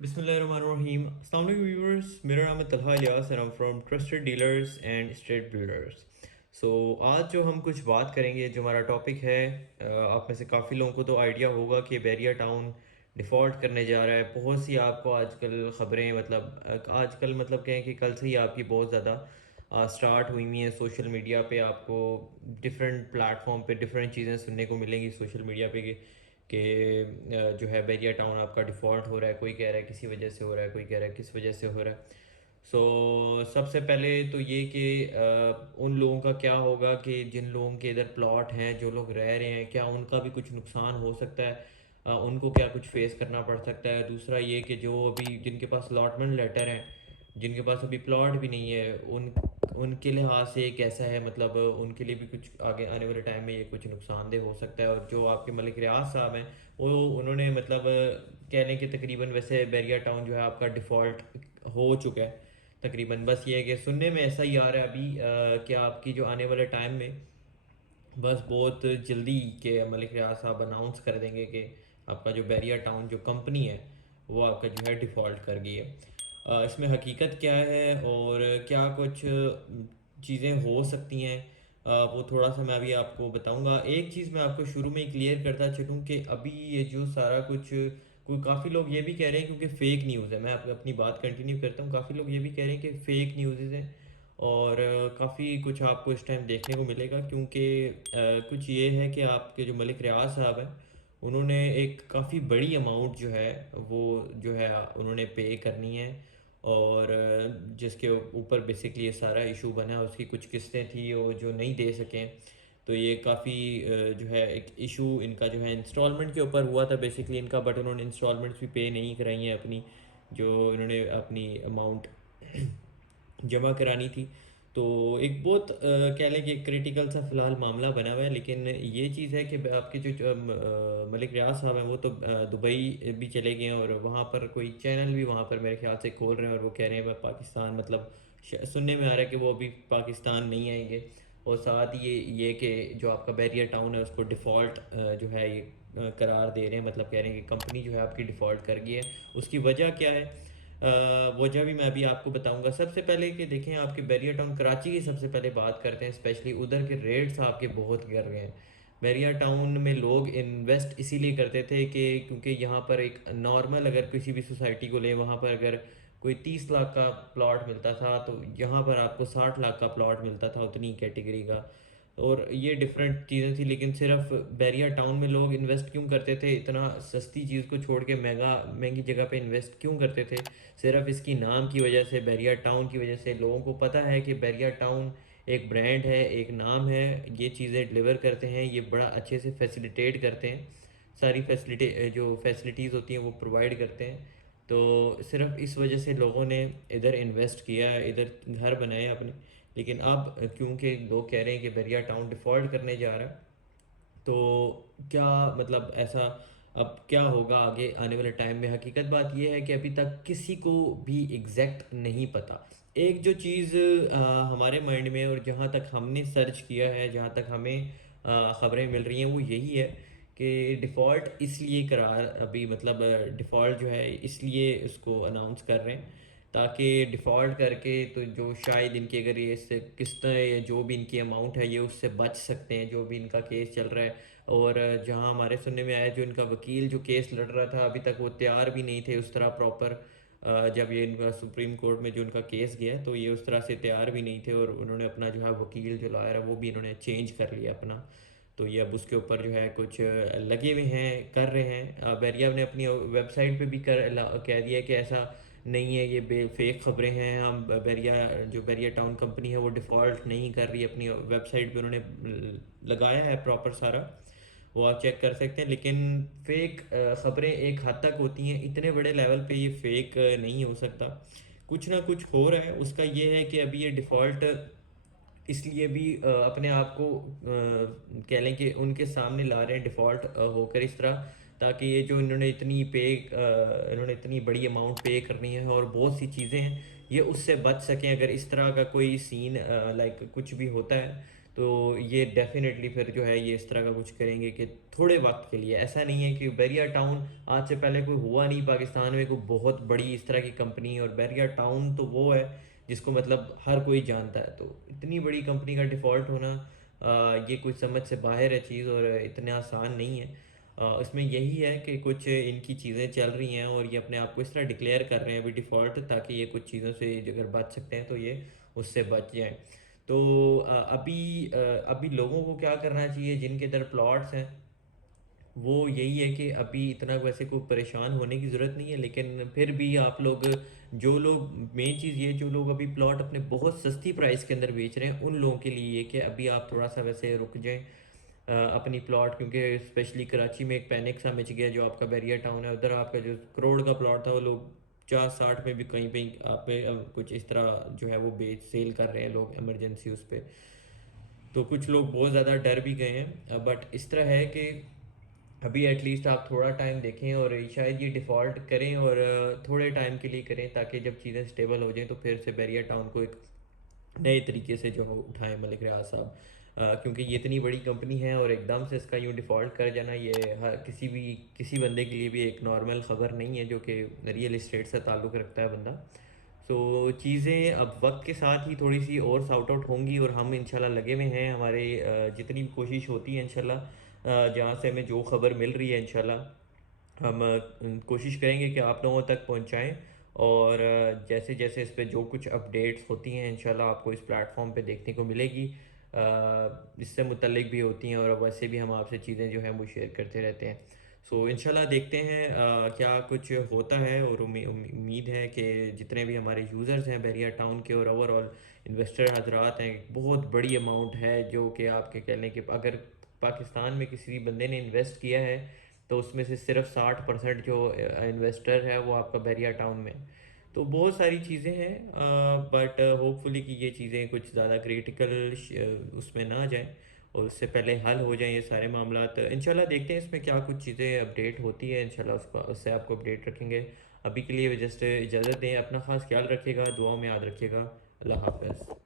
Bismillahirrahmanirrahim. Assalamu alaikum viewers. मेरा नाम है Talha Ilyas and I'm from Trusted Dealers and Estate Builders. So आज जो हम कुछ बात करेंगे, जो हमारा टॉपिक है, आप में से काफ़ी लोगों को तो आइडिया होगा कि बैरिया टाउन डिफ़ॉल्ट करने जा रहा है। बहुत सी आपको आजकल ख़बरें आजकल कहें कि कल से ही आपकी बहुत ज़्यादा स्टार्ट हुई हैं सोशल मीडिया पे। आपको डिफरेंट प्लेटफॉर्म पे डिफरेंट चीज़ें सुनने को मिलेंगी सोशल मीडिया पे कि जो है बैरिया टाउन आपका डिफ़ॉल्ट हो रहा है। कोई कह रहा है किसी वजह से हो रहा है, कोई कह रहा है किस वजह से हो रहा है। सबसे पहले तो ये कि उन लोगों का क्या होगा कि जिन लोगों के इधर प्लॉट हैं, जो लोग रह रहे हैं, क्या उनका भी कुछ नुकसान हो सकता है, उनको क्या कुछ फेस करना पड़ सकता है। दूसरा ये कि जो अभी जिनके पास अलॉटमेंट लेटर हैं, जिनके पास अभी प्लॉट भी नहीं है, उनके लिहाज से कैसा है, उनके लिए भी कुछ आगे आने वाले टाइम में ये कुछ नुकसानदेह हो सकता है। और जो आपके मलिक रियाज साहब हैं, वो उन्होंने कह लें कि तकरीबन वैसे बैरिया टाउन जो है आपका डिफ़ॉल्ट हो चुका है तकरीबन। बस ये है कि सुनने में ऐसा ही आ रहा है अभी कि आपकी जो आने वाले टाइम में बस बहुत जल्दी के मलिक रियाज साहब अनाउंस कर देंगे कि आपका जो बैरिया टाउन जो कंपनी है वो आपका जो है डिफ़ॉल्ट कर गई है। इसमें हकीकत क्या है और क्या कुछ चीज़ें हो सकती हैं, वो थोड़ा सा मैं अभी आपको बताऊंगा। एक चीज़ मैं आपको शुरू में ही क्लियर करता चलूँ कि अभी ये जो सारा कुछ कोई काफ़ी लोग ये भी कह रहे हैं, क्योंकि फ़ेक न्यूज़ है, मैं अपनी बात कंटिन्यू करता हूँ। काफ़ी लोग ये भी कह रहे हैं कि फ़ेक न्यूज़ हैं और काफ़ी कुछ आपको इस टाइम देखने को मिलेगा, क्योंकि कुछ ये है कि आपके जो मलिक रियाज साहब हैं, उन्होंने एक काफ़ी बड़ी अमाउंट जो है वो जो है उन्होंने पे करनी है। और जिसके ऊपर बेसिकली ये सारा इशू बना है, उसकी कुछ किस्तें थी वो जो नहीं दे सकें। तो ये काफ़ी जो है एक इशू इनका जो है इंस्टॉलमेंट के ऊपर हुआ था बेसिकली इनका, बट उन्होंने इंस्टॉलमेंट्स भी पे नहीं कराई हैं अपनी, जो इन्होंने अपनी अमाउंट जमा करानी थी। तो एक बहुत कह लें कि क्रिटिकल सा फ़िलहाल मामला बना हुआ है। लेकिन ये चीज़ है कि आपके जो मलिक रियाज साहब हैं, वो तो दुबई भी चले गए हैं और वहाँ पर कोई चैनल भी वहाँ पर मेरे ख्याल से खोल रहे हैं, और वो कह रहे हैं मैं पाकिस्तान सुनने में आ रहा है कि वो अभी पाकिस्तान नहीं आएंगे। और साथ ही ये कि जो आपका बैरिया टाउन है उसको डिफ़ॉल्ट जो है ये करार दे रहे हैं, कह रहे हैं कि कंपनी जो है आपकी डिफ़ॉल्ट कर गई है। उसकी वजह क्या है, वजह भी मैं अभी आपको बताऊंगा। सबसे पहले कि देखें, आपके बैरिया टाउन कराची की सबसे पहले बात करते हैं। स्पेशली उधर के रेट्स आपके बहुत गिर गए हैं। बैरिया टाउन में लोग इन्वेस्ट इसीलिए करते थे कि क्योंकि यहाँ पर एक नॉर्मल अगर किसी भी सोसाइटी को ले, वहाँ पर अगर कोई 30 लाख का प्लॉट मिलता था, तो यहाँ पर आपको 60 लाख का प्लॉट मिलता था उतनी कैटेगरी का। और ये डिफरेंट चीज़ें थी। लेकिन सिर्फ बैरिया टाउन में लोग इन्वेस्ट क्यों करते थे, इतना सस्ती चीज़ को छोड़ के महंगी जगह पे इन्वेस्ट क्यों करते थे? सिर्फ इसकी नाम की वजह से, बैरिया टाउन की वजह से। लोगों को पता है कि बैरिया टाउन एक ब्रांड है, एक नाम है, ये चीज़ें डिलीवर करते हैं, ये बड़ा अच्छे से फैसिलिटेट करते हैं, सारी फैसिलिटीज़ होती हैं वो प्रोवाइड करते हैं। तो सिर्फ इस वजह से लोगों ने इधर इन्वेस्ट किया है, इधर घर बनाए अपने। लेकिन अब क्योंकि लोग कह रहे हैं कि बैरिया टाउन डिफ़ॉल्ट करने जा रहा है, तो क्या ऐसा अब क्या होगा आगे आने वाले टाइम में? हकीकत बात यह है कि अभी तक किसी को भी एग्जैक्ट नहीं पता। एक जो चीज़ हमारे माइंड में, और जहाँ तक हमने सर्च किया है, जहाँ तक हमें ख़बरें मिल रही हैं, वो यही है कि डिफ़ॉल्ट इसलिए करार अभी डिफ़ॉल्ट जो है इसलिए उसको अनाउंस कर रहे हैं ताकि डिफ़ॉल्ट करके तो जो शायद इनकी अगर ये इससे किस्तें या जो भी इनकी अमाउंट है ये उससे बच सकते हैं, जो भी इनका केस चल रहा है। और जहां हमारे सुनने में आया, जो इनका वकील जो केस लड़ रहा था, अभी तक वो तैयार भी नहीं थे उस तरह प्रॉपर। जब ये इनका सुप्रीम कोर्ट में जो इनका केस गया, तो ये उस तरह से तैयार भी नहीं थे, और उन्होंने अपना जो है वकील जो लायर है वो भी इन्होंने चेंज कर लिया अपना। तो ये अब उसके ऊपर जो है कुछ लगे हुए हैं, कर रहे हैं। बैरिया ने अपनी वेबसाइट पे भी कह दिया कि ऐसा नहीं है, ये फेक खबरें हैं। हम जो बैरिया टाउन कंपनी है वो डिफ़ॉल्ट नहीं कर रही। अपनी वेबसाइट पे उन्होंने लगाया है प्रॉपर सारा, वो आप चेक कर सकते हैं। लेकिन फेक खबरें एक हद तक होती हैं, इतने बड़े लेवल पे ये फेक नहीं हो सकता। कुछ ना कुछ हो रहा है। उसका ये है कि अभी ये डिफ़ॉल्ट इसलिए भी अपने आप को कह लें कि उनके सामने ला रहे हैं डिफ़ॉल्ट होकर इस तरह, ताकि ये जो इन्होंने इतनी बड़ी अमाउंट पे करनी है और बहुत सी चीज़ें हैं, ये उससे बच सकें। अगर इस तरह का कोई सीन लाइक कुछ भी होता है, تو یہ ڈیفینیٹلی پھر جو ہے یہ اس طرح کا کچھ کریں گے کہ تھوڑے وقت کے لیے، ایسا نہیں ہے کہ بیریا ٹاؤن آج سے پہلے کوئی ہوا نہیں پاکستان میں کوئی بہت بڑی اس طرح کی کمپنی، اور بیریا ٹاؤن تو وہ ہے جس کو مطلب ہر کوئی جانتا ہے، تو اتنی بڑی کمپنی کا ڈیفالٹ ہونا یہ کوئی سمجھ سے باہر ہے چیز، اور اتنا آسان نہیں ہے۔ اس میں یہی ہے کہ کچھ ان کی چیزیں چل رہی ہیں اور یہ اپنے آپ کو اس طرح ڈکلیئر کر رہے ہیں ابھی ڈیفالٹ، تاکہ یہ کچھ چیزوں سے اگر بچ سکتے ہیں تو یہ اس سے بچ جائیں۔ تو ابھی لوگوں کو کیا کرنا چاہیے جن کے ادھر پلاٹس ہیں، وہ یہی ہے کہ ابھی اتنا ویسے کوئی پریشان ہونے کی ضرورت نہیں ہے، لیکن پھر بھی آپ لوگ، جو لوگ، مین چیز یہ، جو لوگ ابھی پلاٹ اپنے بہت سستی پرائس کے اندر بیچ رہے ہیں ان لوگوں کے لیے یہ کہ ابھی آپ تھوڑا سا ویسے رک جائیں اپنی پلاٹ، کیونکہ اسپیشلی کراچی میں ایک پینک سا مچ گیا، جو آپ کا بیریا ٹاؤن ہے ادھر آپ کا جو کروڑ کا پلاٹ تھا وہ لوگ 50-60 میں بھی کہیں پہ آپ پہ کچھ اس طرح جو ہے وہ بیچ سیل کر رہے ہیں لوگ ایمرجنسی اس پہ، تو کچھ لوگ بہت زیادہ ڈر بھی گئے ہیں، بٹ اس طرح ہے کہ ابھی ایٹ لیسٹ آپ تھوڑا ٹائم دیکھیں اور شاید یہ ڈیفالٹ کریں، اور تھوڑے ٹائم کے لیے کریں تاکہ جب چیزیں سٹیبل ہو جائیں تو پھر سے بیریا ٹاؤن کو ایک نئے طریقے سے جو ہو اٹھائیں ملک ریاض صاحب، کیونکہ یہ اتنی بڑی کمپنی ہے اور ایک دم سے اس کا یوں ڈیفالٹ کر جانا یہ کسی بندے کے لیے بھی ایک نارمل خبر نہیں ہے جو کہ ریئل اسٹیٹ سے تعلق رکھتا ہے بندہ۔ سو چیزیں اب وقت کے ساتھ ہی تھوڑی سی اور ساؤٹ آؤٹ ہوں گی، اور ہم انشاءاللہ لگے ہوئے ہیں، ہمارے جتنی بھی کوشش ہوتی ہے انشاءاللہ جہاں سے ہمیں جو خبر مل رہی ہے انشاءاللہ ہم کوشش کریں گے کہ آپ لوگوں تک پہنچائیں، اور جیسے جیسے اس پہ جو کچھ اپڈیٹس ہوتی ہیں انشاءاللہ آپ کو اس پلیٹ فارم پہ دیکھنے کو ملے گی، اس سے متعلق بھی ہوتی ہیں، اور ویسے بھی ہم آپ سے چیزیں جو ہیں وہ شیئر کرتے رہتے ہیں۔ سو انشاءاللہ دیکھتے ہیں کیا کچھ ہوتا ہے، اور امید ہے کہ جتنے بھی ہمارے یوزرز ہیں بیریا ٹاؤن کے اور اوور آل انویسٹر حضرات ہیں، بہت بڑی اماؤنٹ ہے جو کہ آپ کے کہہ لیں کہ اگر پاکستان میں کسی بھی بندے نے انویسٹ کیا ہے تو اس میں سے صرف 60% جو انویسٹر ہے وہ آپ کا بیریا ٹاؤن میں، تو بہت ساری چیزیں ہیں، بٹ ہوپ فلی کہ یہ چیزیں کچھ زیادہ کریٹیکل اس میں نہ آ جائیں، اور اس سے پہلے حل ہو جائیں یہ سارے معاملات۔ انشاءاللہ دیکھتے ہیں اس میں کیا کچھ چیزیں اپڈیٹ ہوتی ہے، انشاءاللہ اس سے آپ کو اپڈیٹ رکھیں گے۔ ابھی کے لیے جسٹ اجازت دیں، اپنا خاص خیال رکھیے گا، دعاؤں میں یاد رکھیے گا، اللہ حافظ۔